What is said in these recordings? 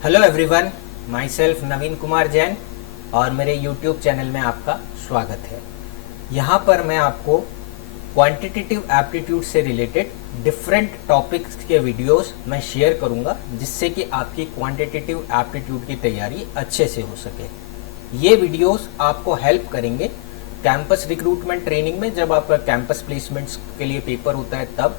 Hello everyone, my self नवीन कुमार जैन और मेरे YouTube channel में आपका स्वागत है। यहाँ पर मैं आपको क्वांटिटेटिव एप्टीट्यूड से रिलेटेड डिफरेंट टॉपिक्स के वीडियोस मैं शेयर करूँगा, जिससे कि आपकी क्वांटिटेटिव एप्टीट्यूड की तैयारी अच्छे से हो सके। ये वीडियोस आपको हेल्प करेंगे कैंपस रिक्रूटमेंट ट्रेनिंग में, जब आपका कैंपस प्लेसमेंट्स के लिए पेपर होता है तब,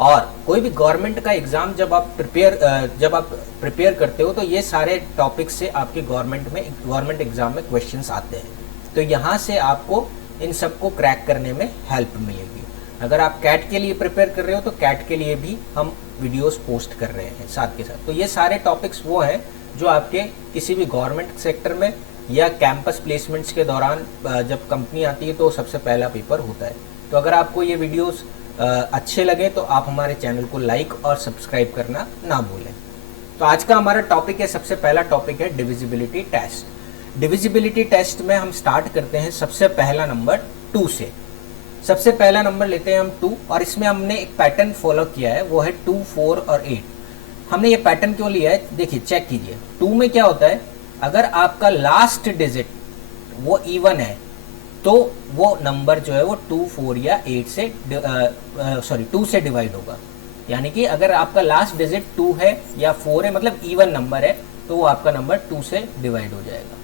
और कोई भी गवर्नमेंट का एग्जाम जब आप प्रिपेयर करते हो तो ये सारे टॉपिक्स से आपके गवर्नमेंट एग्जाम में क्वेश्चंस आते हैं। तो यहाँ से आपको इन सबको क्रैक करने में हेल्प मिलेगी। अगर आप कैट के लिए प्रिपेयर कर रहे हो तो कैट के लिए भी हम वीडियोस पोस्ट कर रहे हैं साथ के साथ। तो ये सारे टॉपिक्स वो हैं जो आपके किसी भी गवर्नमेंट सेक्टर में या कैंपस प्लेसमेंट्स के दौरान जब कंपनी आती है तो सबसे पहला पेपर होता है। तो अगर आपको ये वीडियोस अच्छे लगे तो आप हमारे चैनल को लाइक और सब्सक्राइब करना ना भूलें। तो आज का हमारा टॉपिक है, सबसे पहला टॉपिक है डिविजिबिलिटी टेस्ट। डिविजिबिलिटी टेस्ट में हम स्टार्ट करते हैं सबसे पहला नंबर 2 से। सबसे पहला नंबर लेते हैं हम 2, और इसमें हमने एक पैटर्न फॉलो किया है, वो है 2, 4 और 8। हमने ये पैटर्न क्यों लिया है, देखिए चेक कीजिए। 2 में क्या होता है, अगर आपका लास्ट डिजिट वो इवन है तो वो नंबर जो है वो 2, 4 या 8 से 2 से डिवाइड होगा। यानी कि अगर आपका लास्ट डिजिट 2 है या 4 है, मतलब इवन नंबर है, तो वो आपका नंबर 2 से डिवाइड हो जाएगा।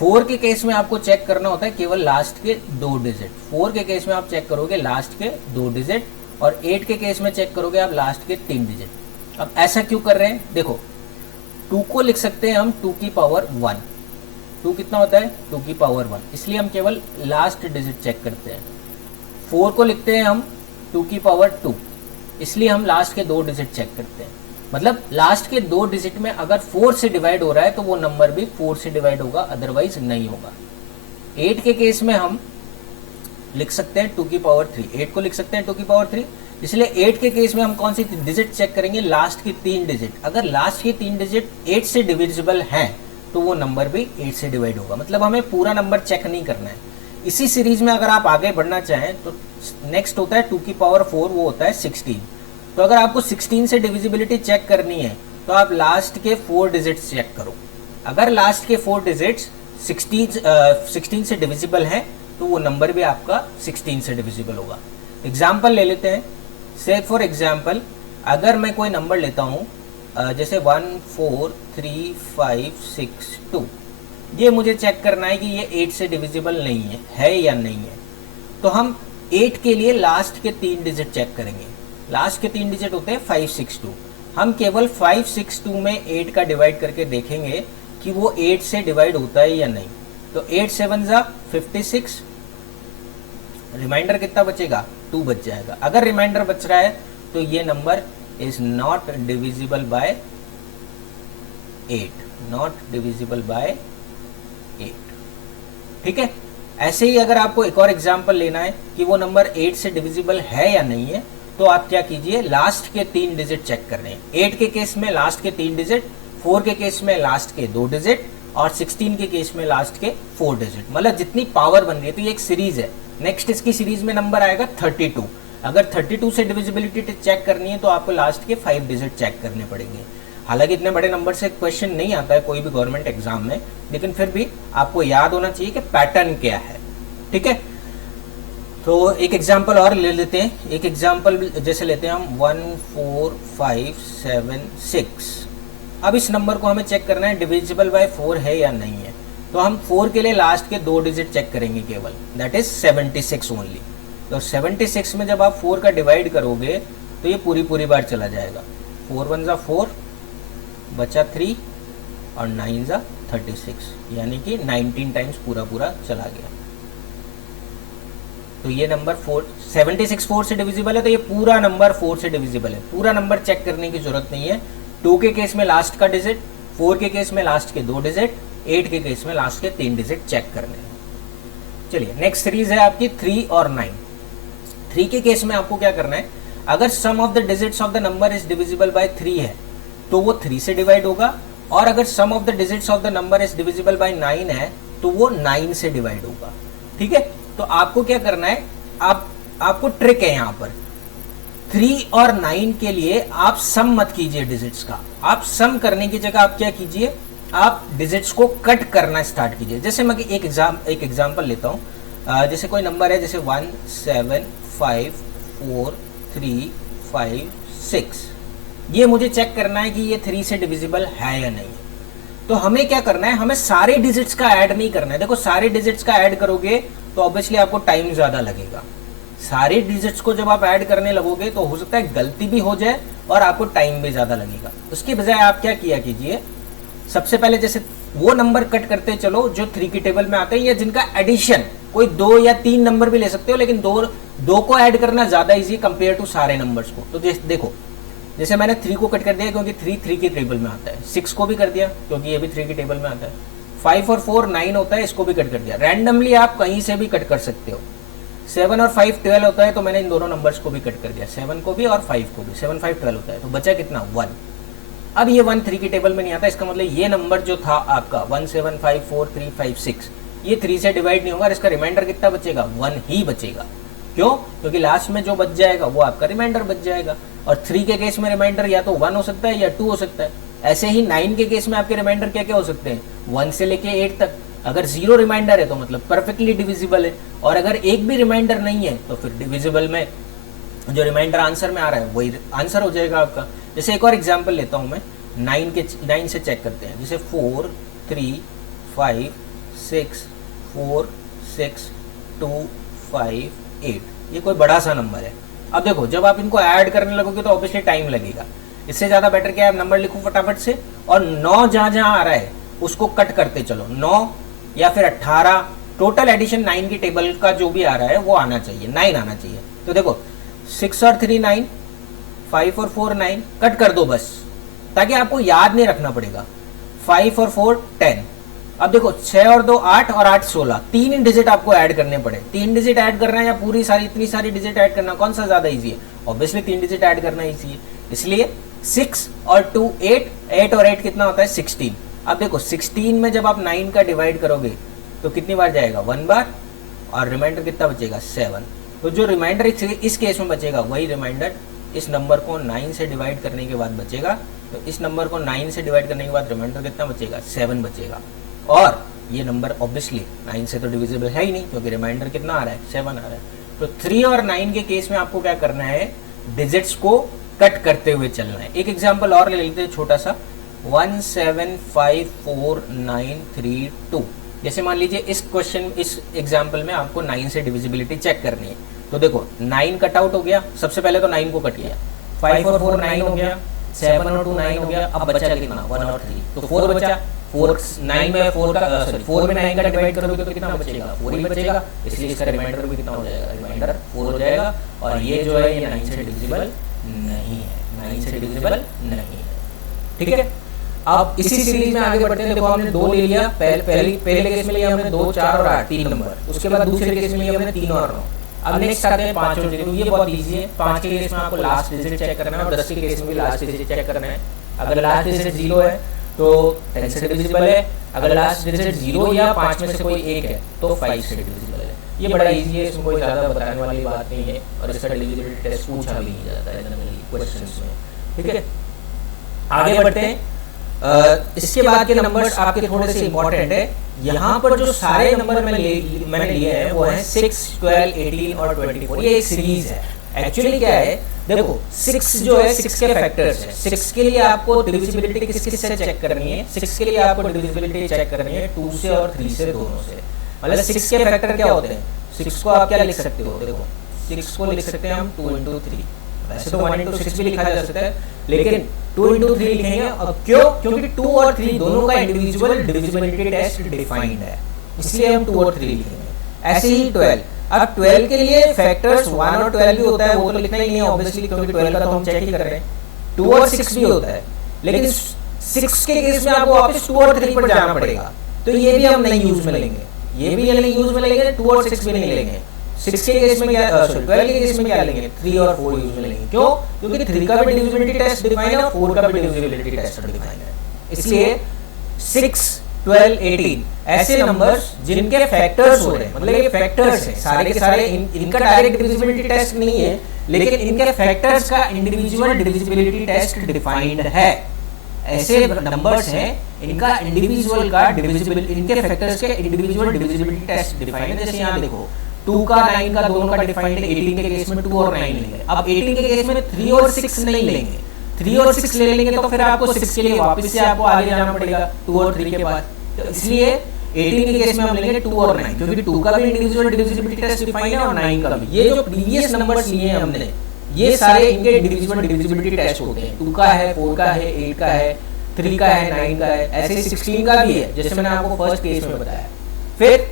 4 के केस में आपको चेक करना होता है केवल लास्ट के 2 डिजिट। 4 के केस में आप चेक करोगे लास्ट के 2 डिजिट, और 8 के केस में चेक करोगे आप लास्ट के 3 डिजिट। अब ऐसा क्यों कर रहे हैं, देखो 2 को लिख सकते हैं हम 2 की पावर 1। 2 कितना होता है, 2 की पावर 1, इसलिए हम केवल लास्ट डिजिट चेक करते हैं। 4 को लिखते हैं हम 2 की पावर 2, इसलिए हम लास्ट के 2 डिजिट चेक करते हैं। मतलब लास्ट के 2 डिजिट में अगर 4 से डिवाइड हो रहा है तो वो नंबर भी 4 से डिवाइड होगा, अदरवाइज नहीं होगा। 8 के केस में हम लिख सकते हैं 2 की पावर 3। 8 को लिख सकते हैं 2 की पावर 3, इसलिए 8 के केस में हम कौन सी डिजिट चेक करेंगे, लास्ट की 3 डिजिट। अगर लास्ट के 3 डिजिट 8 से डिविजिबल हैं तो वो नंबर भी 8 से डिवाइड होगा। मतलब हमें पूरा नंबर चेक नहीं करना है। इसी सीरीज में अगर आप आगे बढ़ना चाहें तो नेक्स्ट होता है 2 की पावर 4, वो होता है 16। तो अगर आपको 16 से डिविजिबिलिटी चेक करनी है तो आप लास्ट के 4 डिजिट्स चेक करो। अगर लास्ट के 4 डिजिट्स 16 से डिविजिबल हैं तो वो नंबर भी आपका 16 से डिविजिबल होगा। एग्जाम्पल ले लेते हैं। से फॉर एग्जाम्पल अगर मैं कोई नंबर लेता हूँ जैसे 1 4 3 5 6 2, ये मुझे चेक करना है कि ये 8 से डिविजिबल नहीं है या नहीं है। तो हम 8 के लिए लास्ट के 3 डिजिट चेक करेंगे। लास्ट के 3 डिजिट होते हैं 5 6 2। हम केवल 5 6 2 में 8 का डिवाइड करके देखेंगे कि वो 8 से डिवाइड होता है या नहीं। तो 8 7 जा 56, रिमाइंडर कितना बचेगा, 2 बच जाएगा। अगर रिमाइंडर बच रहा है तो ये number is not divisible by 8, not divisible by 8। ठीक है। ऐसे ही अगर आपको एक और एग्जांपल लेना है कि वो नंबर 8 से डिविजिबल है या नहीं है, तो आप क्या कीजिए, लास्ट के 3 डिजिट चेक कर रहे हैं। 8 के केस में लास्ट के 3 डिजिट, 4 के केस में लास्ट के 2 डिजिट, और 16 के केस में लास्ट के 4 डिजिट। मतलब जितनी पावर बन रही है, तो ये एक सीरीज है। नेक्स्ट इसकी सीरीज में नंबर आएगा 32। अगर 32 से डिविजिबिलिटी चेक करनी है तो आपको लास्ट के 5 डिजिट चेक करने पड़ेंगे। हालांकि इतने बड़े नंबर से क्वेश्चन नहीं आता है कोई भी गवर्नमेंट एग्जाम में, लेकिन फिर भी आपको याद होना चाहिए कि पैटर्न क्या है। ठीक है। तो एक एग्जांपल और ले लेते हैं। एक एग्जांपल जैसे लेते हैं हम 1 4 5 7 6। अब इस नंबर को हमें चेक करना है डिविजिबल बाय 4 है या नहीं है। तो हम 4 के लिए लास्ट के 2 डिजिट चेक करेंगे केवल, दैट इज 76 ओनली। तो 76 में जब आप 4 का डिवाइड करोगे तो ये पूरी बार चला जाएगा। 4 1 जा 4, बचा 3, और 9 जा 36, यानी कि 19 टाइम्स पूरा चला गया। तो ये नंबर 76 4 से डिविजिबल है, तो ये पूरा नंबर 4 से डिविजिबल है। पूरा नंबर चेक करने की जरूरत नहीं है। 2 के केस में लास्ट का डिजिट, 4 के केस में लास्ट के 2 डिजिट, 8 के केस में लास्ट के 3 डिजिट चेक करने हैं। चलिए नेक्स्ट सीरीज है आपकी 3 और 9। 3 के केस में आपको क्या करना है, अगर sum of the digits of the number is divisible by 3 है तो वो 3 से डिवाइड होगा, और अगर sum of the digits of the number is divisible by 9 है तो वो 9 से डिवाइड होगा। ठीक है। तो आपको क्या करना है, आपको ट्रिक है यहाँ पर। 3 और 9 के लिए आप सम मत कीजिए डिजिट्स का, आप सम करने की जगह आप क्या कीजिए, आप डिजिट्स को कट करना स्टार्ट कीजिए। जैसे मैं एक एग्जांपल लेता हूँ, जैसे कोई नंबर है जैसे 1754356, ये मुझे चेक करना है कि ये 3 से डिविजिबल है या नहीं। तो हमें क्या करना है, हमें सारे डिजिट्स का ऐड नहीं करना है। देखो सारे डिजिट्स का ऐड करोगे तो ऑब्वियसली आपको टाइम ज्यादा लगेगा। सारे डिजिट्स को जब आप ऐड करने लगोगे तो हो सकता है गलती भी हो जाए और आपको टाइम भी ज्यादा लगेगा। उसकी बजाय आप क्या किया कीजिए, सबसे पहले जैसे वो नंबर कट करते चलो जो 3 की टेबल में आते हैं या जिनका एडिशन, कोई 2 या 3 नंबर भी ले सकते हो, लेकिन दो को ऐड करना ज्यादा इजी कंपेयर टू सारे नंबर्स को। तो देखो जैसे मैंने 3 को कट कर दिया क्योंकि 3 की टेबल में आता है, 6 को भी कर दिया क्योंकि ये भी 3 की टेबल में आता है, 5 और 4 9 होता है, इसको भी कट कर दिया। रैंडमली आप कहीं से भी कट कर सकते हो। 7 और 5 12 होता है, तो मैंने इन दोनों नंबर्स को भी कट कर दिया, 7 को भी और 5 को भी। 7 5 12 होता है, तो बचा कितना 1। अब ये 1 3 की टेबल में नहीं आता, इसका मतलब ये नंबर जो था आपका 1754356, ये 3 से डिवाइड नहीं होगा, इसका रिमाइंडर कितना बचेगा, 1 ही बचेगा। क्यों? क्योंकि लास्ट में जो बच जाएगा वो आपका रिमाइंडर बच जाएगा। और 3 के केस में रिमाइंडर या तो 1 हो सकता है या 2 हो सकता है। ऐसे ही 9 के केस में आपके रिमाइंडर क्या क्या हो सकते हैं, 1 से लेके 8 तक। अगर 0 रिमाइंडर है तो मतलब परफेक्टली डिविजिबल है, और अगर एक भी रिमाइंडर नहीं है तो फिर डिविजिबल में जो रिमाइंडर आंसर में आ रहा है वही आंसर हो जाएगा आपका। जैसे एक और एग्जांपल लेता हूं मैं, 9 से चेक करते हैं। जैसे 4 3 5 6 4 6 2 5 8, ये कोई बड़ा सा नंबर है। अब देखो जब आप इनको ऐड करने लगोगे तो ऑब्वियसली टाइम लगेगा। इससे ज्यादा बेटर क्या है, नंबर लिखो फटाफट से, और 9 जहां जहां आ रहा है उसको कट करते चलो। 9 या फिर 18, टोटल एडिशन 9 की टेबल का जो भी आ रहा है वो आना चाहिए, 9 आना चाहिए। तो देखो 6 और 3 9, 5 और 4 9, कट कर दो बस, ताकि आपको याद नहीं रखना पड़ेगा। 5 और 4 10। अब देखो 6 और 2 8 और 8 16, 3 डिजिट आपको ऐड करने पड़े। 3 डिजिट ऐड करना है या पूरी सारी इतनी सारी डिजिट ऐड करना, कौन सा ज्यादा इजी है? ऑब्वियसली 3 डिजिट ऐड करना इजी है। इसलिए 6 और 2 8, 8 और 8 कितना होता है 16। अब देखो 16 में जब आप 9 का डिवाइड करोगे तो कितनी बार जाएगा, 1 बार, और रिमाइंडर कितना बचेगा 7। तो जो रिमाइंडर इस केस में बचेगा वही रिमाइंडर इस नंबर को 9 से डिवाइड करने के बाद बचेगा। तो इस नंबर को 9 से डिवाइड करने के बाद रिमाइंडर कितना बचेगा, 7 बचेगा। और ये नंबर ऑब्वियसली 9 से तो डिविजिबल है ही नहीं, क्योंकि रिमाइंडर कितना आ रहा है, 7 आ रहा है। तो 3 और 9 के केस में आपको क्या करना है, डिजिट्स को कट करते हुए चलना है। एक एग्जांपल और ले लेते हैं छोटा सा, 1754932। जैसे मान लीजिए इस एग्जांपल में आपको 9 से डिविजिबिलिटी चेक करनी है। तो देखो 9 कट आउट हो गया, सबसे पहले तो 9 को कट किया, 5 और 4 9 हो गया, 7 और 2 9 हो गया। अब बचा कितना, 1 और 3, तो 4 बचा। 4 9 में 4 में 9 का डिवाइड करोगे तो कितना बचेगा, 4 ही बचेगा। इसलिए इसका रिमाइंडर भी कितना हो जाएगा, रिमाइंडर 4 हो जाएगा। और ये जो है ये 9 से डिविजिबल नहीं है, 9 से डिविजिबल नहीं है। ठीक है, अब इसी सीरीज में आगे बढ़ते हैं। देखो हमने 2 ले लिया, पहले केस में लिया हमने 2 4 और 8 3 नंबर। उसके बाद दूसरे केस में लिया हमने 3 और 9। अब नेक्स्ट आते हैं 5 और 0। ये बहुत इजी है। 5 के केस में आपको लास्ट डिजिट चेक करना है और 10 के केस में भी लास्ट डिजिट चेक करना है। अगर लास्ट डिजिट 0 है तो 10 से डिविजिबल है, अगर लास्ट डिजिट 0 या 5 में से कोई एक है तो 5 से डिविजिबल है। ये बड़ा इजी है, इसमें कोई ज़्यादा बताने वाली बात नहीं है, और इसका डिविजिबिलिटी टेस्ट पूछा भी नहीं जाता है जनरली क्वेश्चंस में। ठीक है, आगे बढ़ते हैं। इसके बाद के नंबर्स आपके थोड़े से इंपॉर्टेंट है। यहाँ पर जो सारे नंबर मैंने लिए हैं वो हैं 6, 12, 18 और 24। ये एक सीरीज है। एक्चुअली क्या है, देखो 6 जो है 6 के फैक्टर्स है। 6 के लिए आपको डिविजिबिलिटी किस से चेक करनी है, 6 के लिए आपको डिविजिबिलिटी चेक करनी है 2 से और 3 से, दोनों से। मतलब 6 के फैक्टर क्या होते हैं, 6 को आप क्या लिख सकते हो, देखो 6 को लिख सकते हैं हम 2 into 3। वैसे तो 1 into 6 भी लिखा जा सकता है, लेकिन 2 into 3 लिखेंगे। और क्यों? क्योंकि 2 और 3 दोनों का इंडिविजुअल डिविजिबिलिटी टेस्ट डिफाइंड है, इसलिए हम 2 और 3 लिखेंगे। ऐसे ही 12। अब 12 के लिए फैक्टर्स 1 और 12 भी होता है, वो तो लिखना ही नहीं है ऑब्वियसली, क्योंकि 12 का तो हम चेक ही कर रहे हैं। 2 और 6 भी होता है, लेकिन 6 के केस में आपको वापस 2 और 3 पर जाना पड़ेगा। तो ये भी हम नहीं यूज में लेंगे, ये भी नहीं यूज में लेंगे, 2 और 6 भी नहीं लेंगे। 6 के केस में क्या, 12 के केस में क्या लेंगे, 3 और 4 यूज में लेंगे। क्यों? क्योंकि 3 का भी डिविजिबिलिटी टेस्ट डिफाइन है और 4 का भी डिविजिबिलिटी टेस्ट डिफाइन है। इसलिए 6 12, 18 ऐसे नंबर्स जिनके फैक्टर्स हो रहे हैं, मतलब ये फैक्टर्स हैं सारे के सारे, इनका डायरेक्ट डिविजिबिलिटी टेस्ट नहीं है, लेकिन इनके फैक्टर्स का इंडिविजुअल डिविजिबिलिटी टेस्ट डिफाइंड है। ऐसे नंबर्स हैं इनका इंडिविजुअल का डिविजिबल, इनके फैक्टर्स के इंडिविजुअल डिविजिबिलिटी टेस्ट डिफाइंड है। जैसे यहाँ देखो 2 का 9 का दोनों का डिफाइंड है, 18 के केस में 2 और 9 लेंगे। अब 18 के केस में 3 और 6 नहीं लेंगे, 3 और 6 ले लेंगे तो फिर आपको 6 के लिए वापस से आपको आगे जाना पड़ेगा 2 और 3 के बाद। तो इसलिए 18 के केस में हम लेंगे 2 और 9, क्योंकि 2 का भी इंडिविजुअल डिविजिबिलिटी टेस्ट डिफाइंड है और 9 का भी। ये जो प्रीवियस नंबर्स लिए हैं हमने, ये सारे इनके इंडिविजुअल डिविजिबिलिटी टेस्ट होते हैं। 2 का है, 4 का है, 8 का है, 3 का है, 9 का है, ऐसे 16 का भी है, जैसे मैंने आपको फर्स्ट केस में बताया। फिर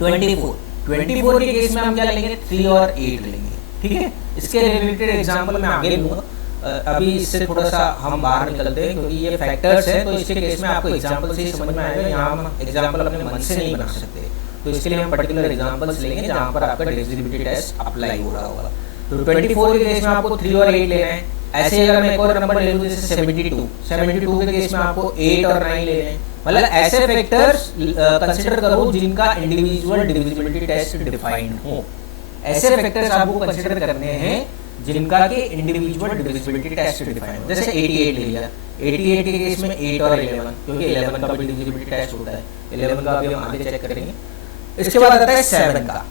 24 के केस में हम क्या लेंगे, 3 और 8 लेंगे, ठीक है। इसके रिलेटेड एग्जांपल मैं आगे लूंगा, अभी इससे थोड़ा सा हम बाहर निकलते हैं, क्योंकि ये फैक्टर्स है, तो इसके केस में आपको एग्जांपल से ही समझ में आएगा। यहाँ हम एग्जांपल अपने मन से नहीं बना सकते, तो इसके लिए हम पर्टिकुलर एग्जांपल्स लेंगे जहाँ पर आपका डिविजिबिलिटी टेस्ट अप्लाई हो रहा होगा। तो 24 के केस में आपको 3 और 8 लेना है। ऐसे अगर मैं एक और नंबर ले लूँ जैसे 72 के केस में आपको 8 और 9 लेने हैं। मतलब ऐसे फैक्टर्स कंसीडर करो जिनका इंडिविजुअल डिविजिबिलिटी टेस्ट डिफाइंड हो। ऐसे फैक्टर्स आपको कंसीडर करने हैं जिनका के इंडिविजुअल डिविजिबिलिटी टेस्ट डिफाइंड हो। जैसे 88 ले लिया, 88 के केस में 8 और 11, क्योंकि 11 का भी डिविजिबिलिटी टेस्ट होता है, 11 का भी हम आगे चेक करेंगे। इसके बाद आता है 7 का।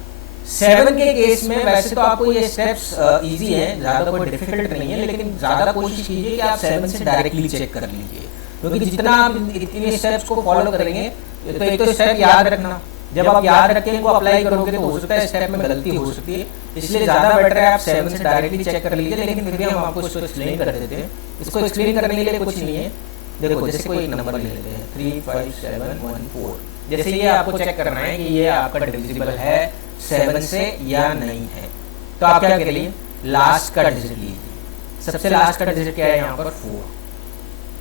7 के केस में वैसे तो आपको ये स्टेप्स इजी हैं, ज़्यादा कोई डिफिकल्ट नहीं है, लेकिन ज़्यादा कोशिश कीजिए कि आप 7 से डायरेक्टली चेक कर लीजिए, क्योंकि जितना आप इतने स्टेप्स को फॉलो करेंगे, तो एक तो स्टेप याद रखना, जब आप याद रख के इनको अप्लाई करोगे तो हो सकता है स्टेप में गलती हो सकती है, इसलिए ज़्यादा बेटर है आप 7 से डायरेक्टली चेक कर लीजिए। लेकिन फिर भी हम आपको इसको एक्सप्लेन कर देते हैं। इसको एक्सप्लेन करने के लिए कुछ नहीं है, देखो जैसे कोई एक नंबर ले लेते हैं 35714, जैसे ये आपको चेक करना है कि ये आपका डिविजिबल है 7 से या नहीं है। तो आप क्या करिए, लास्ट का डिजिट लीजिए। सबसे लास्ट का डिजिट क्या है यहाँ पर, 4,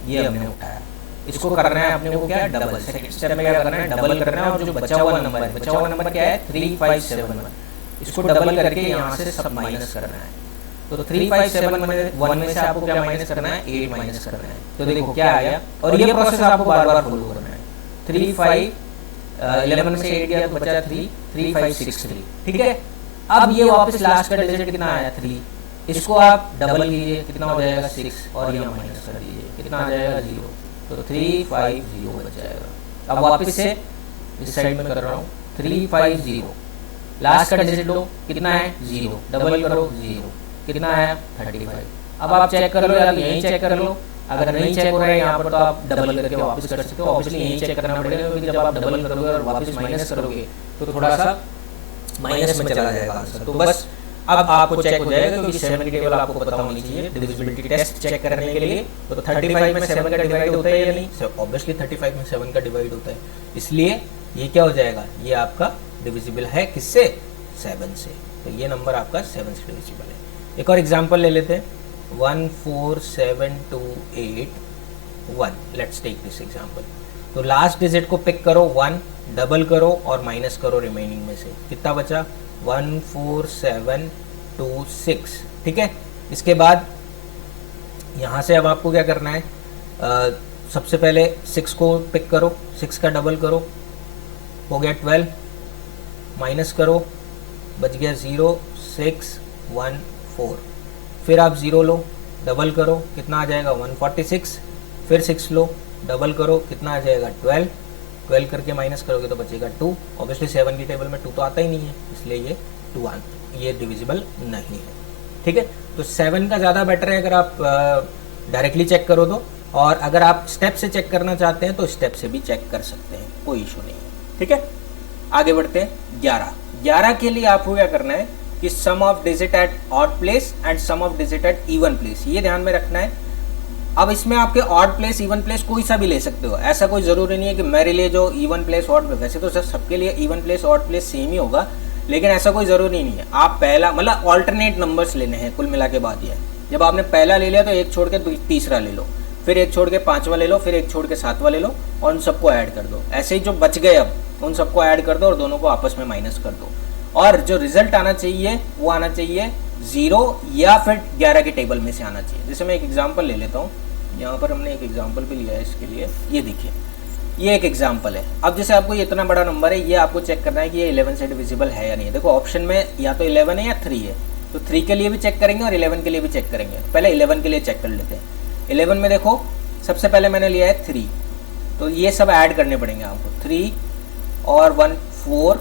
ये हमने उठाया। इसको करना है अपने को क्या, डबल। सेकंड स्टेप में क्या करना है, डबल करना है, और जो बचा हुआ नंबर है, बचा हुआ नंबर क्या है 3571, इसको डबल करके यहाँ से सब माइनस करना है। तो 3571 में से आपको क्या माइनस करना है, 8 माइनस करना है। तो देखो क्या आ गया, और ये प्रोसेस आपको बार बार फॉलो करना है। 11 में से 8 गया तो बचा 3, 3563, ठीक है। अब ये वापस लास्ट का डिजिट कितना आया, 3, इसको आप डबल कीजिए, कितना हो जाएगा 6, और यहाँ माइनस कर दीजिए, कितना आ जाएगा 0, तो 350 बच जाएगा। अब वापस से इस साइड में कर रहा हूँ, 350, लास्ट का डिजिट लो, कितना है 0, डबल करो 0, कितना आया 35। अब आप चेक कर लो, या यहीं चेक कर लो, अगर नहीं चेक हो रहा है यहाँ पर तो आप डबल करके वापस कर सकते हो। ऑब्वियसली यहीं चेक करना पड़ेगा, क्योंकि जब आप डबल करोगे और वापस माइनस करोगे तो थोड़ा सा माइनस में चला जाएगा आंसर। तो बस अब आपको चेक हो जाएगा, क्योंकि 7 की टेबल आपको पता होनी चाहिए डिविजिबिलिटी टेस्ट चेक करने के लिए। तो 35 में 7 का डिवाइड होता है या नहीं, ऑब्वियसली 35 में 7 का डिवाइड होता है, इसलिए ये क्या हो जाएगा, ये आपका डिविजिबल है किससे, 7 से। तो ये नंबर आपका 7 से डिविजिबल है। एक और एग्जांपल ले लेते हैं, 14728 लेट्स टेक दिस एग्जांपल। तो लास्ट डिजिट को पिक करो 1, डबल करो और माइनस करो रिमेनिंग में से, कितना बचा 14726, ठीक है। इसके बाद यहाँ से अब आपको क्या करना है, सबसे पहले 6 को पिक करो, 6 का डबल करो, हो गया 12, माइनस करो, बच गया 0614, फिर आप 0 लो, डबल करो, कितना आ जाएगा 146, फिर 6 लो, डबल करो, कितना आ जाएगा 12 करके माइनस करोगे तो बचेगा 2। ऑब्वियसली 7 की टेबल में 2 तो आता ही नहीं है, इसलिए ये 2 ये डिविजिबल नहीं है, ठीक है। तो 7 का ज़्यादा बेटर है अगर आप डायरेक्टली चेक करो तो, और अगर आप स्टेप से चेक करना चाहते हैं तो स्टेप से भी चेक कर सकते हैं, कोई इशू नहीं है, ठीक है। आगे बढ़ते हैं 11 के लिए आपको क्या करना है कि sum of digit at odd place and sum of digit at even place, ये ध्यान में रखना है। अब इसमें आपके ऑड प्लेस इवन प्लेस कोई सा भी ले सकते हो, ऐसा कोई जरूरी नहीं है कि मेरे लिए जो इवन प्लेस ऑड प्लेस, वैसे तो सबके लिए even place odd place same ही होगा, लेकिन ऐसा कोई जरूरी नहीं है। आप पहला मतलब ऑल्टरनेट नंबर्स लेने हैं, कुल मिला के बात यह है, जब आपने पहला ले लिया तो एक छोड़ के तीसरा ले लो, फिर एक छोड़ के 5वां ले लो, फिर एक छोड़ के 7वां ले लो, और उन सबको ऐड कर दो। ऐसे ही जो बच गए अब उन सबको ऐड कर दो और दोनों को आपस में माइनस कर दो, और जो रिजल्ट आना चाहिए वो आना चाहिए 0 या फिर 11 की टेबल में से आना चाहिए। जैसे मैं एक एग्जांपल ले लेता हूँ, यहाँ पर हमने एक एग्जांपल भी लिया है इसके लिए, ये देखिए ये एक एग्जाम्पल है। अब जैसे आपको ये इतना बड़ा नंबर है, ये आपको चेक करना है कि ये 11 से डिविजिबल है या नहीं है। देखो ऑप्शन में या तो 11 है या 3 है, तो 3 के लिए भी चेक करेंगे और 11 के लिए भी चेक करेंगे। पहले 11 के लिए चेक कर लेते हैं। 11 में देखो सबसे पहले मैंने लिया है 3, तो ये सब ऐड करने पड़ेंगे आपको। 3 और 1 4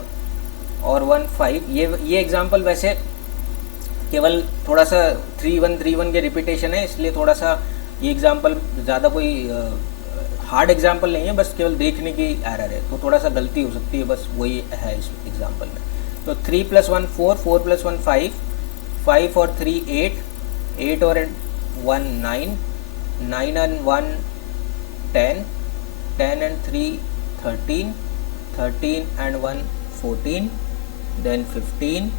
और 1 5। ये एग्जाम्पल वैसे केवल थोड़ा सा 3 1 के रिपीटेशन है, इसलिए थोड़ा सा ये एग्जाम्पल ज़्यादा कोई हार्ड एग्जाम्पल नहीं है, बस केवल देखने की एरर है, तो थोड़ा सा गलती हो सकती है, बस वही है इस एग्जाम्पल में। तो 3 + 1 4, 4 + 1 5, 5 और 3 8, 8 और 1 9, 9 and 1 10, 10 and 3 13, 13 and 1 14, then 15,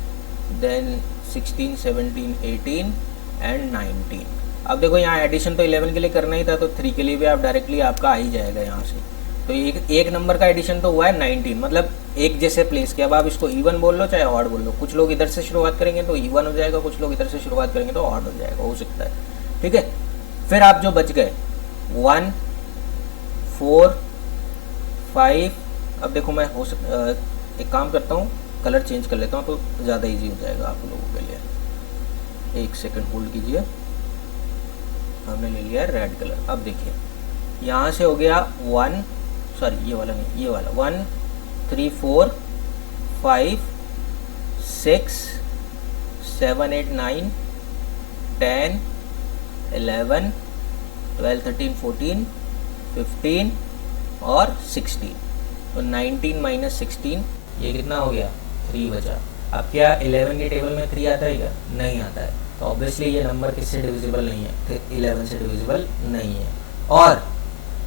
then 16 17 18 and 19। अब देखो यहाँ एडिशन तो 11 के लिए करना ही था, तो 3 के लिए भी आप डायरेक्टली आपका आ ही जाएगा यहाँ से। तो एक नंबर का एडिशन तो हुआ है 19, मतलब एक जैसे प्लेस किया। अब आप इसको इवन बोल लो चाहे ऑड बोल लो, कुछ लोग इधर से शुरुआत करेंगे तो इवन हो जाएगा, कुछ लोग इधर से शुरुआत करेंगे तो ऑड हो जाएगा, हो सकता है। ठीक है, फिर आप जो बच गए 1 4 5। अब देखो मैं एक काम करता हूँ, कलर चेंज कर लेता हूँ तो ज़्यादा ईजी हो जाएगा आप लोगों के लिए। एक सेकंड होल्ड कीजिए, हमने ले लिया रेड कलर। अब देखिए यहाँ से हो गया 1, सॉरी ये वाला नहीं, ये वाला 1 3 4 5 6 7 8 9 10 11 12 13 14 15 और 16। तो 19 - 16 ये कितना हो गया, 3 बचा। अब क्या 11 के टेबल में 3 आता है क्या? नहीं आता है, तो ऑब्वियसली ये नंबर किससे डिविजिबल नहीं है, तो 11 से डिविजिबल नहीं है। और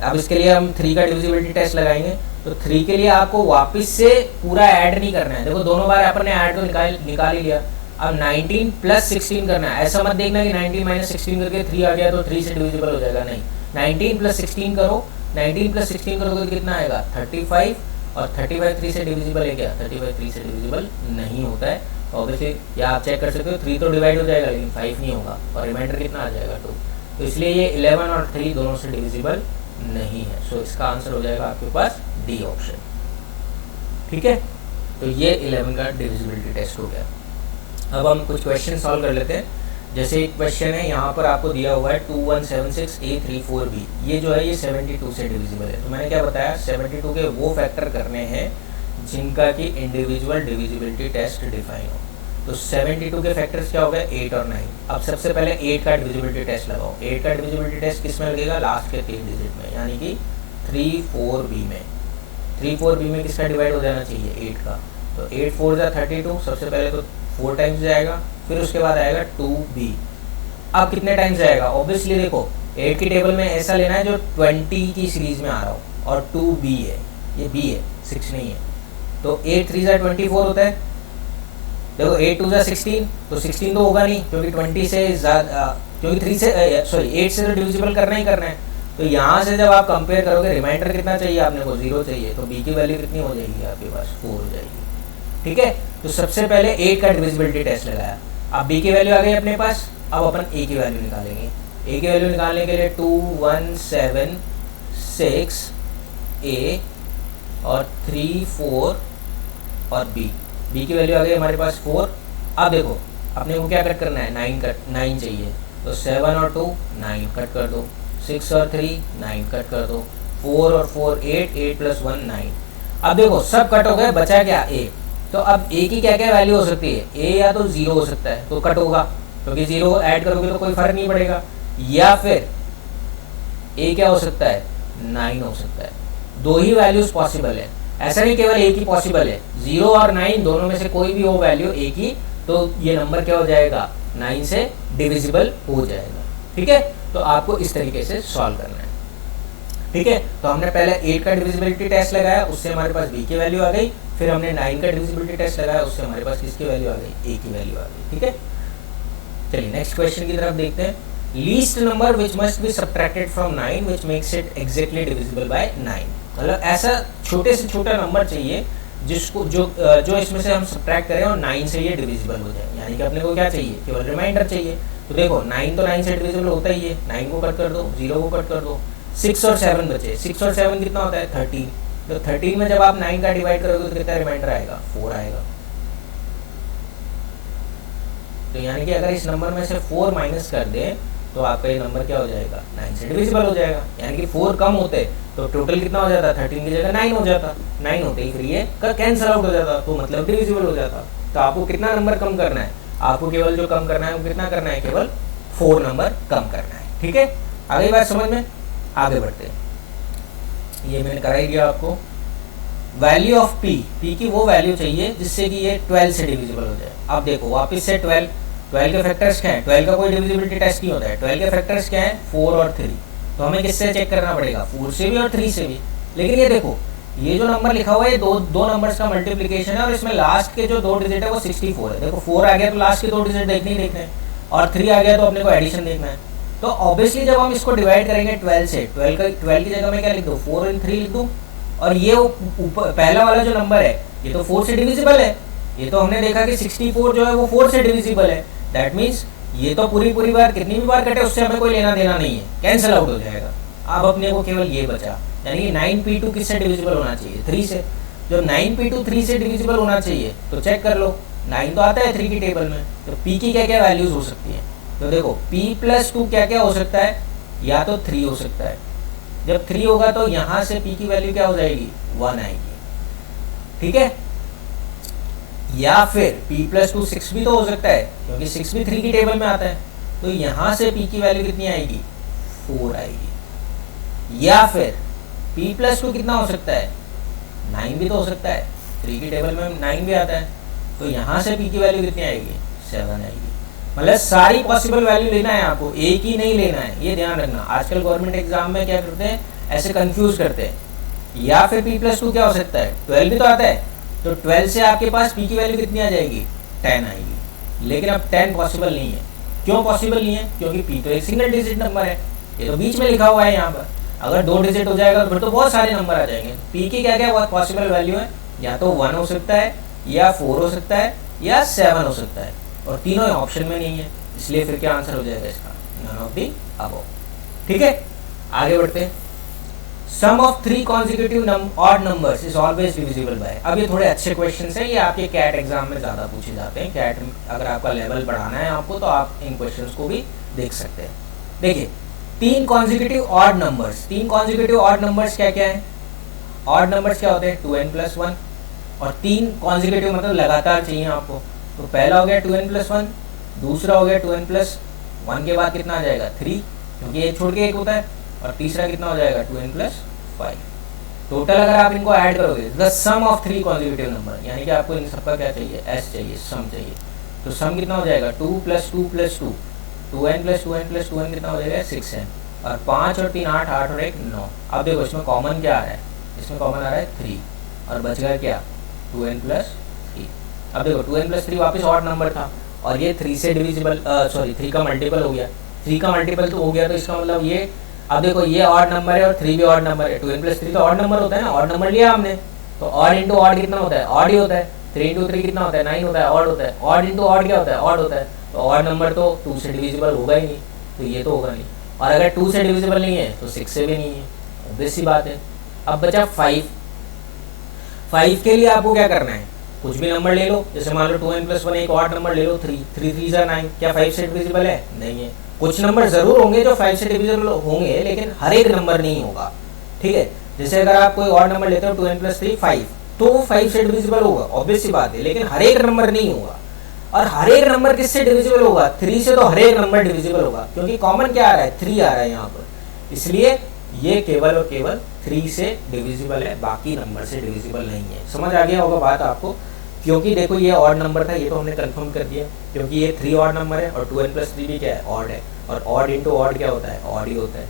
अब इसके लिए हम 3 का डिविजिबिलिटी टेस्ट लगाएंगे, तो 3 के लिए आपको वापस से पूरा ऐड नहीं करना है। देखो दोनों बार अपन ने ऐड तो निकाल ही लिया, अब 19 + 16 करना है। ऐसा मत देखना कि 19 - 16 करके 3 आ गया तो 3 से डिविजिबल हो जाएगा, नहीं। 19 + 16 करो, 19 + 16 करोगे तो कितना आएगा 35, और 35 3 से डिविजिबल है क्या? 35 3 से डिविजिबल नहीं होता है। ऑब्वियसली या आप चेक कर सकते हो 3 तो डिवाइड हो जाएगा लेकिन 5 नहीं होगा, और रिमाइंडर कितना आ जाएगा 2। तो इसलिए ये 11 और 3 दोनों से डिविजिबल नहीं है। सो इसका आंसर हो जाएगा आपके पास डी ऑप्शन। ठीक है, तो ये 11 का डिविजिबिलिटी टेस्ट हो गया। अब हम कुछ क्वेश्चन सॉल्व कर लेते हैं। जैसे एक क्वेश्चन है यहाँ पर आपको दिया हुआ है 2176A34B, ये जो है ये 72 से डिविजिबल है। तो मैंने क्या बताया, 72 के वो फैक्टर करने हैं जिनका कि इंडिविजुअल डिविजिबिलिटी टेस्ट डिफाइन हो। तो 72 के फैक्टर्स क्या हो गए, 8 और 9। अब सबसे पहले 8 का डिविजिबिलिटी टेस्ट लगाओ। 8 का डिविजिबिलिटी टेस्ट किस में लगेगा, लास्ट के 3 डिजिट में, यानी कि 34B में। 34B में किसका डिवाइड हो जाना चाहिए, 8 का। तो 8 4 जा 32, सबसे पहले तो 4 टाइम्स जाएगा, फिर उसके बाद आएगा 2B। अब कितने टाइम्स जाएगा, ऑब्वियसली देखो 8 की टेबल में ऐसा लेना है जो 20 की सीरीज में आ रहा हो, और 2B है, ये B है, 6 नहीं है। तो 8 3 जा 24 होता है। देखो 8 2 जा 16, तो 16 तो होगा नहीं क्योंकि 20 से ज़्यादा, क्योंकि 8 से तो डिविजिबल करना ही करना है। तो यहाँ से जब आप कंपेयर करोगे, रिमाइंडर कितना चाहिए आपने को, 0 चाहिए, तो B की वैल्यू कितनी हो जाएगी आपके पास, 4 हो जाएगी। ठीक है, तो सबसे पहले 8 का डिविजिबिलिटी टेस्ट लगाया। अब B की वैल्यू आ गई अपने पास, अब अपन A की वैल्यू निकालेंगे। A की वैल्यू निकालने के लिए 2176A और 3 4 और B की वैल्यू आ गई हमारे पास 4। अब देखो अपने को क्या कट करना है, 9 चाहिए, तो 7 और 2 9 कट कर दो, 6 और 3 9 कट कर दो, 4 और 4 8, 8 + 1 9। अब देखो सब कट हो गए, बचा क्या, A। तो अब A की क्या क्या वैल्यू हो सकती है, A या तो 0 हो सकता है, तो कट होगा क्योंकि 0 ऐड करोगे तो कोई फर्क नहीं पड़ेगा, या फिर A क्या हो सकता है, 9 हो सकता है। दो ही वैल्यूज पॉसिबल है, ऐसा नहीं केवल A की पॉसिबल है, 0 और 9 दोनों में से कोई भी हो वैल्यू A की, तो ये नंबर क्या हो जाएगा, 9 से डिविजिबल हो जाएगा। ठीक है, तो आपको इस तरीके से सॉल्व करना है। ठीक है, तो हमने पहले 8 का डिविजिबिलिटी टेस्ट लगाया, उससे हमारे पास B की वैल्यू आ गई। फिर हमने 9 का डिविजिबिलिटी टेस्ट लगाया, उससे हमारे पास किसकी वैल्यू आ गई, A की वैल्यू आ गई। ठीक है, चलिए नेक्स्ट क्वेश्चन की तरफ देखते हैं। Least number which must be subtracted from 9 which makes it exactly divisible by 9। मतलब ऐसा छोटे से छोटा नंबर चाहिए जिसको जो इसमें से हम सब्ट्रैक्ट करें और 9 से ये डिविजिबल हो जाए। यानी कि अपने को क्या चाहिए, केवल रिमाइंडर चाहिए। तो देखो 9 तो 9 से डिविजिबल होता ही है, 9 को कट कर दो, 0 को कट कर दो, 6 और 7 बचे, 6 और 7 कितना होता है 13। तो 13 में जब आप 9 का डिवाइड करोगे तो कितना रिमाइंडर आएगा 4 आएगा। तो यानी कि अगर इस नंबर में से 4 माइनस कर दें तो आपका ये नंबर क्या हो जाएगा 9 से डिविजिबल हो जाएगा। यानी कि 4 कम होते तो टोटल कितना हो जाता 13 की जगह 9 हो जाता, 9 होते ही फिर ये कैंसिल आउट हो जाता, तो मतलब डिविजिबल हो जाता। तो आपको कितना नंबर कम करना है, आपको केवल जो कम करना है वो कितना करना है, केवल 4 नंबर कम करना है। ठीक है, आगे बात समझ में, आगे बढ़ते हैं। ये मैंने करा ही दिया आपको। वैल्यू ऑफ पी, पी की वो वैल्यू चाहिए जिससे कि ये 12 से डिविजिबल हो जाए। अब देखो वापस से 12 के फैक्टर्स क्या है, 12 का कोई डिविजिबिलिटी टेस्ट नहीं होता है। 12 के फैक्टर्स क्या है 4 और 3, तो हमें किससे चेक करना पड़ेगा 4 से भी और 3 से भी। लेकिन ये देखो ये जो नंबर लिखा हुआ है दो नंबर्स का मल्टीप्लीकेशन है और इसमें लास्ट के जो 2 डिजिट है वो 64 है। देखो 4 आ गया तो लास्ट के 2 डिजिट देखने ही देखने हैं, और 3 आ गया तो अपने को एडिशन देखना है। तो ऑब्वियसली जब हम इसको डिवाइड करेंगे 12 से, 12 की जगह में क्या लिख दूँ 4 और 3 लिख दूँ, और ये पहला वाला जो नंबर है ये तो 4 से डिविजिबल है। ये तो हमने देखा कि 64 जो है वो 4 से डिविजिबल है। दैट मीन्स ये तो पूरी बार कितनी भी बार कटे उससे हमें कोई लेना देना नहीं है, कैंसिल आउट हो जाएगा। अब अपने को केवल ये बचा, यानी कि 9p2 किससे डिविजिबल होना चाहिए 3 से। जब 9p2 3 से डिविजिबल होना चाहिए तो चेक कर लो 9 तो आता है 3 की टेबल में, तो p की क्या क्या वैल्यूज हो सकती हैं। तो देखो p+2 क्या क्या हो सकता है, या तो 3 हो सकता है। जब 3 होगा तो यहाँ से p की वैल्यू क्या हो जाएगी 1 आएगी। ठीक है, या फिर p+2 6 भी तो हो सकता है, क्योंकि 6 भी 3 की टेबल में आता है। तो यहाँ से p की वैल्यू कितनी आएगी 4 आएगी। या फिर p+2 कितना हो सकता है 9 भी तो हो सकता है, 3 की टेबल में 9 भी आता है। तो यहाँ से p की वैल्यू कितनी आएगी 7 आएगी। मतलब सारी पॉसिबल वैल्यू लेना है आपको, एक ही नहीं लेना है, ये ध्यान रखना। आजकल गवर्नमेंट एग्जाम में क्या करते हैं ऐसे कंफ्यूज करते हैं। या फिर p+2 क्या हो सकता है 12 भी तो आता है, तो 12 से आपके पास p की वैल्यू कितनी आ जाएगी 10 आएगी। लेकिन अब 10 पॉसिबल नहीं है। क्यों पॉसिबल नहीं है, क्योंकि p तो एक सिंगल डिजिट नंबर है, ये तो बीच में लिखा हुआ है यहाँ पर। अगर 2 डिजिट हो जाएगा तो फिर तो बहुत सारे नंबर आ जाएंगे। p की क्या क्या पॉसिबल वैल्यू है, या तो 1 हो सकता है, या 4 हो सकता है, या 7 हो सकता है, और तीनों ऑप्शन में नहीं है। इसलिए फिर क्या आंसर हो जाएगा इसका, नन ऑफ दी अबव। ठीक है, आगे बढ़ते हैं। Sum of 3 consecutive odd numbers is always divisible by. अब ये थोड़े अच्छे क्वेश्चंस हैं, ये आपके कैट एग्जाम में ज़्यादा पूछे जाते हैं। कैट अगर आपका लेवल बढ़ाना है आपको तो आप इन क्वेश्चंस को भी देख सकते हैं। देखिए 3 consecutive odd numbers, 3 consecutive odd numbers क्या क्या है, ऑड नंबर्स क्या होते हैं 2n+1, और 3 कॉन्जिक्यूटिव मतलब लगातार चाहिए आपको। तो पहला हो गया 2n+1, दूसरा हो गया 2n+1 के बाद कितना आ जाएगा 3, क्योंकि एक छोड़ के एक होता है, और तीसरा कितना हो जाएगा 2n+5। टोटल अगर आप इनको ऐड करोगे the sum of 3 consecutive number, यानी कि आपको इन सबका क्या चाहिए s चाहिए, सम चाहिए। तो सम कितना हो जाएगा 2 + 2 + 2, 2n+2n+2n कितना हो जाएगा 6n, और 5 और 3 8, 8 और 1 9। अब देखो इसमें कॉमन क्या आ रहा है, इसमें कॉमन आ रहा है 3, और बच गया क्या 2n+3। अब देखो 2n+3 वापस ऑड नंबर था, और ये 3 से डिविजिबल 3 का मल्टीपल हो गया, 3 का मल्टीपल तो हो गया, तो इसका मतलब ये, अब देखो ये ऑड नंबर है और 3 भी ऑड नंबर है। 2n+3 तो ऑड नंबर होता है ना, ऑड नंबर लिया हमने, तो ऑड इंटू ऑड कितना होता है ऑड ही होता है। 3 इंटू 3 कितना होता है 9 होता है, ऑड होता है। ऑड इंटू ऑड क्या होता है ऑड होता है। तो ऑड नंबर तो 2 से डिविजिबल होगा ही नहीं, तो ये तो होगा नहीं। और अगर 2 से डिविजिबल नहीं है तो 6 से भी नहीं है, ऑब्वियस सी बात है। अब बचा 5। 5 के लिए आपको क्या करना है, कुछ भी नंबर ले लो, जैसे मान लो 2n+1 एक ऑड नंबर ले लो 3, 3 3 = 9। क्या 5 से डिविजिबल है, नहीं है। कुछ नंबर जरूर होंगे जो 5 से डिविजिबल होंगे, लेकिन हर एक नंबर नहीं होगा। ठीक है, जैसे अगर आप कोई ऑड नंबर लेते हो 2n+3 5, तो वो 5 से डिविजिबल होगा, ऑब्वियस सी बात है, लेकिन हर एक नंबर नहीं होगा। और हर एक नंबर किससे डिविजिबल होगा 3 से, तो हर एक नंबर डिविजिबल होगा, क्योंकि कॉमन क्या आ रहा है 3 आ रहा है यहाँ पर। इसलिए ये केवल और केवल 3 से डिविजिबल है, बाकी नंबर से डिविजिबल नहीं है। समझ आ गया होगा बात आपको, क्योंकि देखो ये ऑड नंबर था, ये तो हमने कंफर्म कर दिया, क्योंकि ये 3 ऑड नंबर है और 2n+3 भी क्या है ऑड है, और ऑड इंटू ऑड क्या होता है ऑड ही होता है।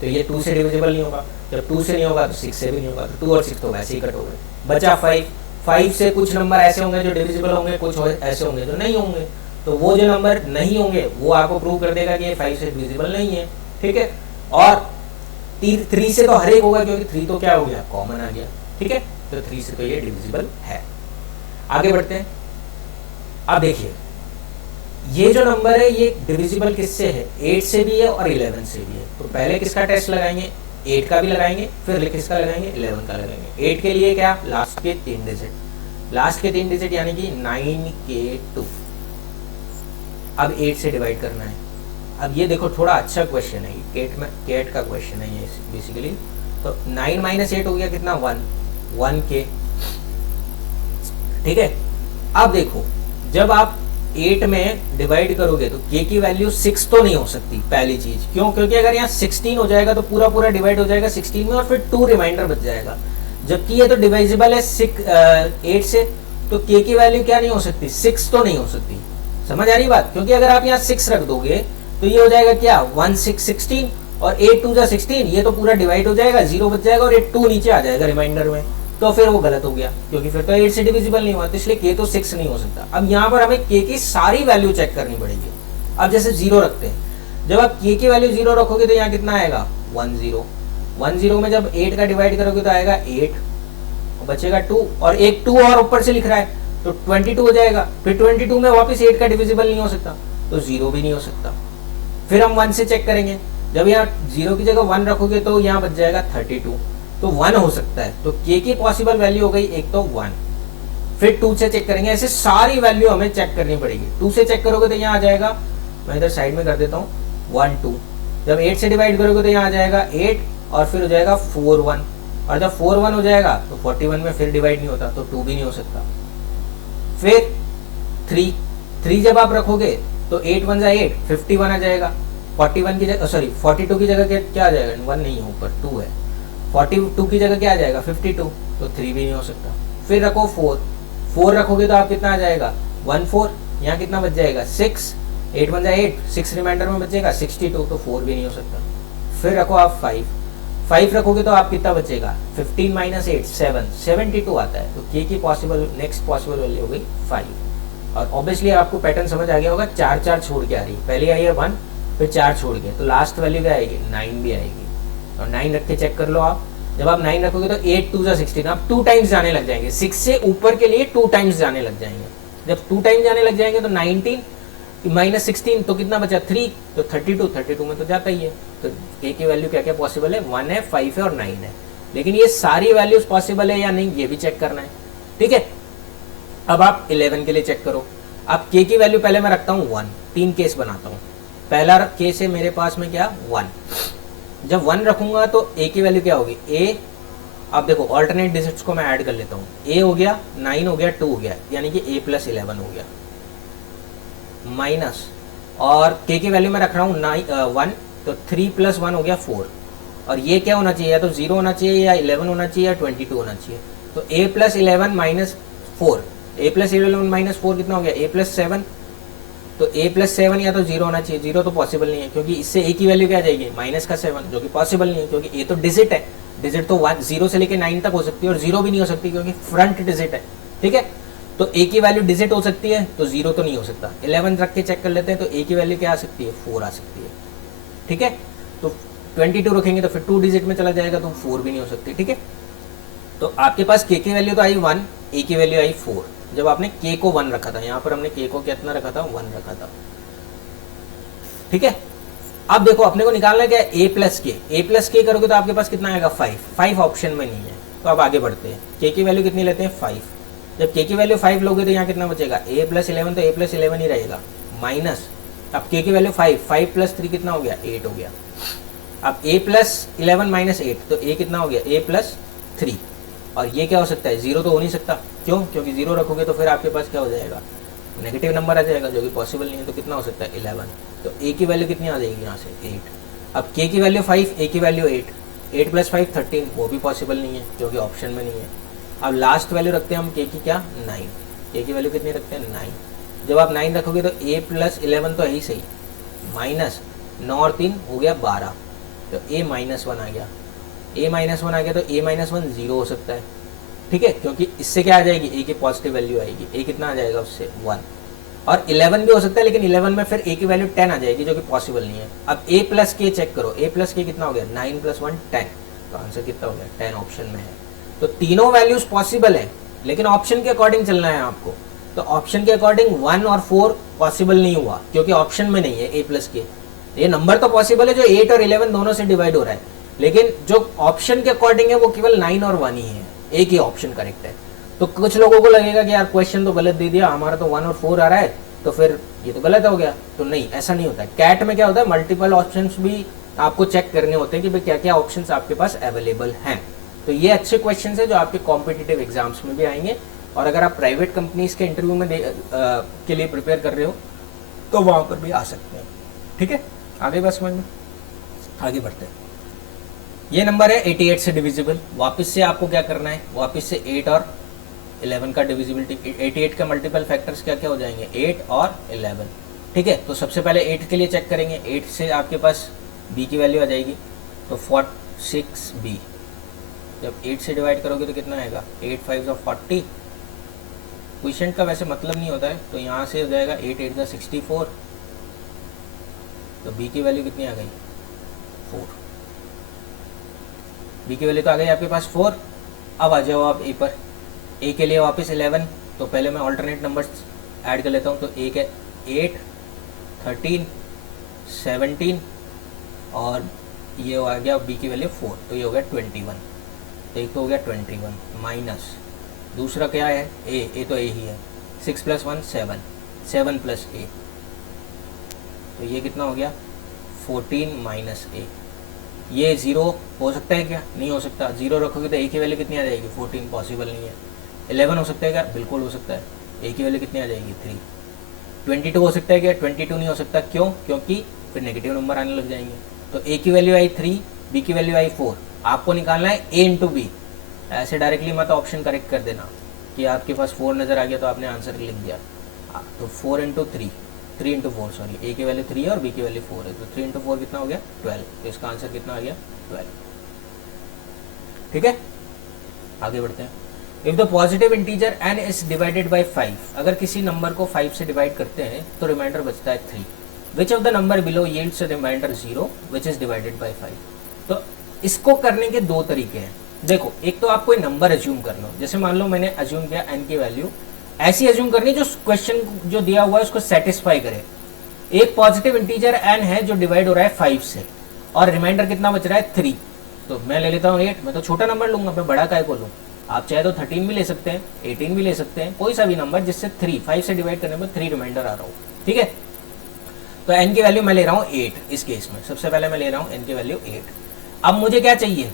तो ये 2 से डिविजिबल नहीं होगा, जब 2 से नहीं होगा तो 6 से भी नहीं होगा, तो 2 और 6 तो वैसे ही कट हो गए। बचा 5। 5 से कुछ नंबर ऐसे होंगे जो डिविजिबल होंगे, कुछ ऐसे होंगे जो नहीं होंगे। तो वो जो नंबर नहीं होंगे वो आपको प्रूव कर देगा कि ये 5 से डिविजिबल नहीं है। ठीक है, और 3 से तो हर एक होगा, क्योंकि 3 तो क्या हो गया कॉमन आ गया। ठीक है, तो 3 से तो ये डिविजिबल है। आगे बढ़ते हैं। अब देखिए ये जो नंबर है ये डिविजिबल किससे है 8 से भी है और 11 से भी है। तो पहले किसका टेस्ट लगाएंगे 8 का भी लगाएंगे, फिर किसका लगाएंगे, 11 का लगाएंगे। 8 के लिए क्या, लास्ट के 3 डिजिट, लास्ट के 3 डिजिट यानी कि 9K2। अब 8 से डिवाइड करना है। अब ये देखो थोड़ा अच्छा क्वेश्चन है, केट का क्वेश्चन है ये बेसिकली। तो 9 माइनस 8 हो गया कितना, 1K। ठीक है, अब देखो जब आप 8 में डिवाइड करोगे तो k की वैल्यू 6 तो नहीं हो सकती, पहली चीज। क्यों, क्योंकि अगर यहाँ 16 हो जाएगा तो पूरा पूरा डिवाइड हो जाएगा 16 में, और फिर 2 रिमाइंडर बच जाएगा। जबकि ये तो डिवाइजिबल है 8 से, तो k की वैल्यू क्या नहीं हो सकती, 6 तो नहीं हो सकती। समझ आ रही बात, क्योंकि अगर आप यहाँ 6 रख दोगे तो ये हो जाएगा क्या, 1 6 16, और 8 2 जा 16, ये तो पूरा डिवाइड हो जाएगा, 0 बच जाएगा, और 8 2 नीचे आ जाएगा रिमाइंडर में, तो फिर वो गलत हो गया, क्योंकि फिर तो 8 से डिविजिबल नहीं हुआ, तो इसलिए k तो 6 नहीं हो सकता। अब यहाँ पर हमें k की सारी वैल्यू चेक करनी पड़ेगी। अब जैसे 0 रखते हैं, जब आप k की वैल्यू 0 रखोगे तो यहाँ कितना आएगा, 1 0। 1 0 में जब 8 का डिवाइड करोगे तो आएगा 8, बचेगा 2, और एक 2 और ऊपर से लिख रहा है तो 22 हो जाएगा। फिर 22 में वापस 8 का डिविजिबल नहीं हो सकता, तो 0 भी नहीं हो सकता। फिर हम 1 से चेक करेंगे, जब यहाँ 0 की जगह 1 रखोगे तो यहाँ बच जाएगा 32, तो 1 हो सकता है। तो k की पॉसिबल वैल्यू हो गई एक तो 1। फिर 2 से चेक करेंगे, ऐसे सारी वैल्यू हमें चेक करनी पड़ेगी। 2 से चेक करोगे तो यहाँ आ जाएगा, मैं इधर साइड में कर देता हूँ, 1 2। जब 8 से डिवाइड करोगे तो यहाँ आ जाएगा 8, और फिर हो जाएगा 4 1, और जब 4 1 हो जाएगा तो 41 में फिर डिवाइड नहीं होता, तो 2 भी नहीं हो सकता। फिर 3 जब आप रखोगे तो 8 1 जा 8, 51 आ जाएगा। 41 की जगह, सॉरी 42 की जगह क्या आ जाएगा, 1 नहीं है ऊपर, 2 है। 42 की जगह क्या आ जाएगा, 52, तो 3 भी नहीं हो सकता। फिर रखो 4 रखोगे तो आप कितना आ जाएगा, 1 4, यहाँ कितना बच जाएगा, 6, 8 1 जा 8, 6 रिमाइंडर में बचेगा 62, तो 4 भी नहीं हो सकता। फिर रखो आप 5 रखोगे तो आप कितना बचेगा, 15 माइनस 8 7, 72 आता है। तो k की पॉसिबल नेक्स्ट पॉसिबल वैल्यू हो गई 5। और ऑब्वियसली आपको पैटर्न समझ आ गया होगा, 4 4 छोड़ के आ रही है, पहले आई है 1, फिर 4 छोड़ के, तो लास्ट वैल्यू क्या आएगी, 9 भी आएगी। और 9 रख के चेक कर लो आप। जब आप 9 रखोगे तो 8 2 जा 16, आप 2 टाइम्स जाने लग जाएंगे, 6 से ऊपर के लिए 2 टाइम्स जाने लग जाएंगे। जब 2 टाइम्स जाने लग जाएंगे तो 19 माइनस 16, तो कितना बचा, 3, तो 32 में तो जाता ही है। तो k की वैल्यू क्या क्या पॉसिबल है, 1 है, 5 है और 9 है। लेकिन ये सारी वैल्यूज पॉसिबल है या नहीं, ये भी चेक करना है। ठीक है, अब आप 11 के लिए चेक करो। अब k की वैल्यू पहले मैं रखता हूँ 1, 3 केस बनाता हूँ। पहला केस है मेरे पास में क्या, 1। जब 1 रखूंगा तो a की वैल्यू क्या होगी, a। अब देखो ऑल्टरनेट डिजिट्स को मैं ऐड कर लेता हूँ, a हो गया, 9 हो गया, 2 हो गया, यानी कि a प्लस 11 हो गया, माइनस, और k की वैल्यू मैं रख रहा हूँ 1, तो 3 प्लस 1 हो गया 4। और ये क्या होना चाहिए, या तो 0 होना चाहिए, या 11 होना चाहिए, या 22 होना चाहिए। तो a plus 11 minus 4, a plus 11 minus 4 कितना हो गया, a प्लस 7। तो a प्लस 7 या तो 0 होना चाहिए, 0 तो पॉसिबल नहीं है, क्योंकि इससे a की वैल्यू क्या आ जाएगी, माइनस का 7, जो कि पॉसिबल नहीं है, क्योंकि a तो डिजिट है। डिजिट तो 0 से लेकर 9 तक हो सकती है, और 0 भी नहीं हो सकती क्योंकि फ्रंट डिजिट है। ठीक है, तो a की वैल्यू डिजिट हो सकती है, तो 0 तो नहीं हो सकता। 11 रख के चेक कर लेते हैं, तो a की वैल्यू क्या आ सकती है, 4 आ सकती है। ठीक है, तो 22 रखेंगे तो फिर 2 डिजिट में चला जाएगा, तो 4 भी नहीं हो सकती। ठीक है, तो आपके पास k की वैल्यू तो आई 1, a की वैल्यू आई 4। जब आपने k को 1 रखा था, यहाँ पर हमने k को कितना रखा था, 1 रखा था। ठीक है, अब देखो अपने को निकालना है क्या, a प्लस के करोगे तो आपके पास कितना आएगा, 5 ऑप्शन में नहीं है। तो अब आगे बढ़ते हैं, k की वैल्यू कितनी लेते हैं, 5। जब k की वैल्यू 5 लोगे तो यहाँ कितना बचेगा, a प्लस 11, तो a प्लस 11 ही रहेगा, माइनस, अब k की वैल्यू 5 प्लस 3 कितना हो गया, 8 हो गया। अब a प्लस 11 माइनस 8, तो a कितना हो गया, a प्लस 3। और ये क्या हो सकता है, 0 तो हो नहीं सकता। क्यों, क्योंकि 0 रखोगे तो फिर आपके पास क्या हो जाएगा, नेगेटिव नंबर आ जाएगा, जो कि पॉसिबल नहीं है। तो कितना हो सकता है, 11। तो a की वैल्यू कितनी आ जाएगी यहाँ से, 8। अब k की वैल्यू 5, a की वैल्यू 8 प्लस 5 13, वो भी पॉसिबल नहीं है, जो कि ऑप्शन में नहीं है। अब लास्ट वैल्यू रखते हैं हम k की क्या, 9। k की वैल्यू कितनी रखते हैं, 9। जब आप 9 रखोगे तो a प्लस 11 तो है ही सही, माइनस 9 और 3 हो गया 12, तो a माइनस 1 आ गया। a माइनस 1 आ गया, तो a माइनस 1 0 हो सकता है। ठीक है, क्योंकि इससे क्या आ जाएगी, a की पॉजिटिव वैल्यू आएगी, a कितना आ जाएगा उससे, 1। और 11 भी हो सकता है, लेकिन 11 में फिर a की वैल्यू 10 आ जाएगी, जो कि पॉसिबल नहीं है। अब a प्लस के चेक करो, a प्लस के कितना हो गया, 9 प्लस 1 10, तो आंसर कितना हो गया, 10 ऑप्शन में है। तो तीनों वैल्यूज पॉसिबल है, लेकिन ऑप्शन के अकॉर्डिंग चलना है आपको। तो ऑप्शन के अकॉर्डिंग 1 और 4 पॉसिबल नहीं हुआ, क्योंकि ऑप्शन में नहीं है a प्लस के। ये नंबर तो पॉसिबल है जो 8 और 11 दोनों से डिवाइड हो रहा है, लेकिन जो ऑप्शन के अकॉर्डिंग है वो केवल 9 और 1 ही है, एक ही ऑप्शन करेक्ट है। तो कुछ लोगों को लगेगा कि यार क्वेश्चन तो गलत दे दिया, हमारा तो 1 और 4 आ रहा है, तो फिर ये तो गलत हो गया। तो नहीं, ऐसा नहीं होता है। कैट में क्या होता है, मल्टीपल ऑप्शंस भी आपको चेक करने होते हैं कि भाई क्या क्या ऑप्शंस आपके पास अवेलेबल हैं। तो ये अच्छे क्वेश्चंस है जो आपके कॉम्पिटिटिव एग्जाम्स में भी आएंगे, और अगर आप प्राइवेट कंपनीज के इंटरव्यू में के लिए प्रिपेयर कर रहे हो तो वहां पर भी आ सकते हैं। ठीक है, आगे बात समझ में, आगे बढ़ते हैं। ये नंबर है 88 से डिविजिबल। वापस से आपको क्या करना है, वापस से 8 और 11 का डिविजिबिलिटी, 88 का मल्टीपल फैक्टर्स क्या क्या हो जाएंगे, 8 और 11। ठीक है, तो सबसे पहले 8 के लिए चेक करेंगे। 8 से आपके पास b की वैल्यू आ जाएगी, तो 46b। जब 8 से डिवाइड करोगे तो कितना आएगा, 8 5 40। क्वेश्चन का वैसे मतलब नहीं होता है, तो यहाँ से हो जाएगा 8 8 64। तो b की वैल्यू कितनी आ गई, 4। b की वैल्यू तो आ गई आपके पास 4। अब आ जाओ आप a पर। a के लिए वापस 11, तो पहले मैं ऑल्टरनेट नंबर्स ऐड कर लेता हूँ। तो a है 8 13 17 और ये आ गया b की वैल्यू 4, तो ये हो गया 21। तो एक तो हो गया 21 माइनस, दूसरा क्या है a तो a ही है, 6 + 1 7, 7 + a, तो ये कितना हो गया 14 - a। ये 0 हो सकता है क्या, नहीं हो सकता। 0 रखोगे तो a की वैल्यू कितनी आ जाएगी, 14, पॉसिबल नहीं है। 11 हो सकता है क्या, बिल्कुल हो सकता है। a की वैल्यू कितनी आ जाएगी, 3। 22 हो सकता है क्या, 22 नहीं हो सकता। क्यों, क्योंकि फिर नेगेटिव नंबर आने लग जाएंगे। तो a की वैल्यू आई 3, b की वैल्यू आई 4। आपको निकालना है a × b। ऐसे डायरेक्टली मत ऑप्शन करेक्ट कर देना कि आपके पास 4 नज़र आ गया तो आपने आंसर लिख दिया। तो 4 × 3, 3 × 4 सॉरी, a की वैल्यू 3 है और b की वैल्यू 4 है, तो 3 × 4 कितना हो गया, 12। तो इसका आंसर कितना आ गया, 12। ठीक है, आगे बढ़ते हैं। If the positive integer n is divided by 5, अगर किसी नंबर को 5 से डिवाइड करते हैं तो रिमाइंडर बचता है 3। Which of the number below yields a remainder 0 which is divided by 5। तो इसको करने के दो तरीके हैं। देखो, एक तो आप कोई नंबर अज्यूम कर लो, जैसे मान लो मैंने अज्यूम किया n की वैल्यू, ऐसी अज्यूम करनी जो क्वेश्चन जो दिया हुआ है उसको सेटिस्फाई करे। एक पॉजिटिव इंटीजर n है जो डिवाइड हो रहा है 5 से, और रिमाइंडर कितना बच रहा है 3। तो मैं ले लेता हूँ 8, मैं तो छोटा नंबर लूंगा, मैं बड़ा काय को लूँ। आप चाहे तो 13 भी ले सकते हैं, 18 भी ले सकते हैं, कोई सा भी नंबर जिससे 5 से डिवाइड करने पर 3 रिमाइंडर आ रहा हो। ठीक है, तो n की वैल्यू मैं ले रहा हूँ 8। इस केस में सबसे पहले मैं ले रहा हूँ n की वैल्यू 8। अब मुझे क्या चाहिए,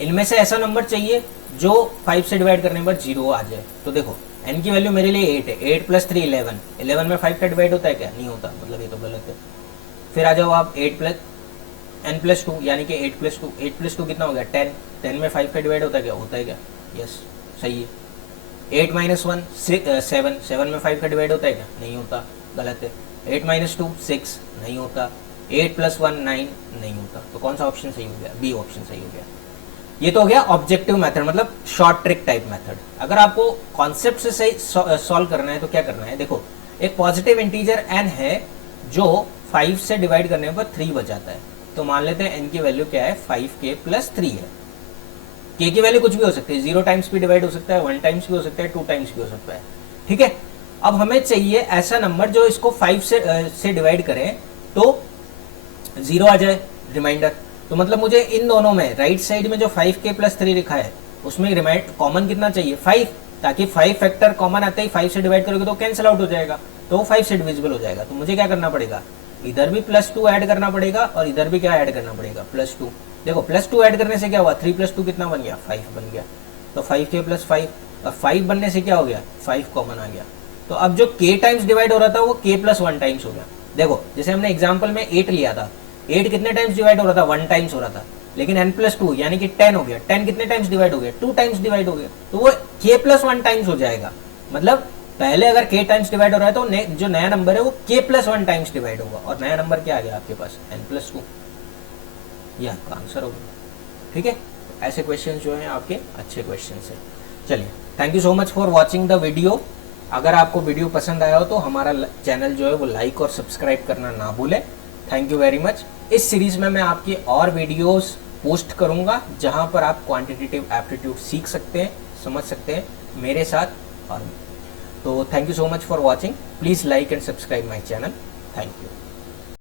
इनमें से ऐसा नंबर चाहिए जो 5 से डिवाइड करने पर 0 आ जाए। तो देखो, n की वैल्यू मेरे लिए 8 है, 8 + 3 11। 11 में 5 का डिवाइड होता है क्या, नहीं होता, मतलब ये तो गलत है। फिर आ जाओ आप 8 + n + 2, यानी कि 8 + 2, 8 + 2 कितना हो गया, 10। 10 में 5 का डिवाइड होता है क्या, होता है क्या, यस सही है। 8 - 1 7, 7 में 5 का डिवाइड होता है क्या, नहीं होता, गलत है। 8 - 2 6, नहीं होता। 8 + 1 9, नहीं होता। तो कौन सा ऑप्शन सही हो गया, बी ऑप्शन सही हो गया। ये तो हो गया ऑब्जेक्टिव मेथड, मतलब शॉर्ट ट्रिक टाइप मेथड। अगर आपको कॉन्सेप्ट से सही सॉल्व करना है तो क्या करना है, देखो एक पॉजिटिव इंटीजर n है जो 5 से डिवाइड करने पर 3 बचाता है। तो मान लेते हैं n की वैल्यू क्या है, 5k + 3 है। k की वैल्यू कुछ भी हो सकती है, 0 टाइम्स भी डिवाइड हो सकता है, 1 टाइम्स भी हो सकता है, 2 टाइम्स भी हो सकता है। ठीक है, अब हमें चाहिए ऐसा नंबर जो इसको 5 से डिवाइड करें तो 0 आ जाए रिमाइंडर। तो मतलब मुझे इन दोनों में राइट साइड में जो 5k + 3 लिखा है उसमें रिमाइंड कॉमन कितना चाहिए, 5, ताकि 5 फैक्टर कॉमन आते ही 5 से डिवाइड करोगे तो कैंसिल आउट हो जाएगा, तो वो 5 से डिविजिबल हो जाएगा। तो मुझे क्या करना पड़ेगा, इधर भी +2 ऐड करना पड़ेगा और इधर भी क्या ऐड करना पड़ेगा, +2। देखो +2 ऐड करने से क्या हुआ, 3 + 2 कितना बन गया, 5 बन गया। तो 5k + 5, और 5 बनने से क्या हो गया, 5 कॉमन आ गया। तो अब जो k टाइम्स डिवाइड हो रहा था वो k + 1 टाइम्स हो गया। देखो जैसे हमने एग्जाम्पल में 8 लिया था, 8 कितने टाइम्स डिवाइड हो रहा था, 1 टाइम्स हो रहा था। लेकिन n + 2 यानी कि 10 हो गया, 10 कितने टाइम्स डिवाइड हो गया, 2 टाइम्स डिवाइड हो गया। तो वो k + 1 टाइम्स हो जाएगा। मतलब पहले अगर k टाइम्स डिवाइड हो रहा है तो जो नया नंबर है वो k + 1 टाइम्स डिवाइड होगा, और नया नंबर क्या आ गया आपके पास, n + 2। ये आपका आंसर होगा। ठीक है, ऐसे क्वेश्चन जो हैं आपके अच्छे क्वेश्चन है। चलिए, thank you so much for watching the video. अगर आपको वीडियो पसंद आया हो तो हमारा चैनल जो है वो लाइक और सब्सक्राइब करना ना भूलें। Thank you very much. इस सीरीज में मैं आपकी और वीडियोस पोस्ट करूंगा जहां पर आप क्वांटिटेटिव एप्टीट्यूड सीख सकते हैं, समझ सकते हैं मेरे साथ। और तो thank you so much for watching. Please like and subscribe my channel. Thank you.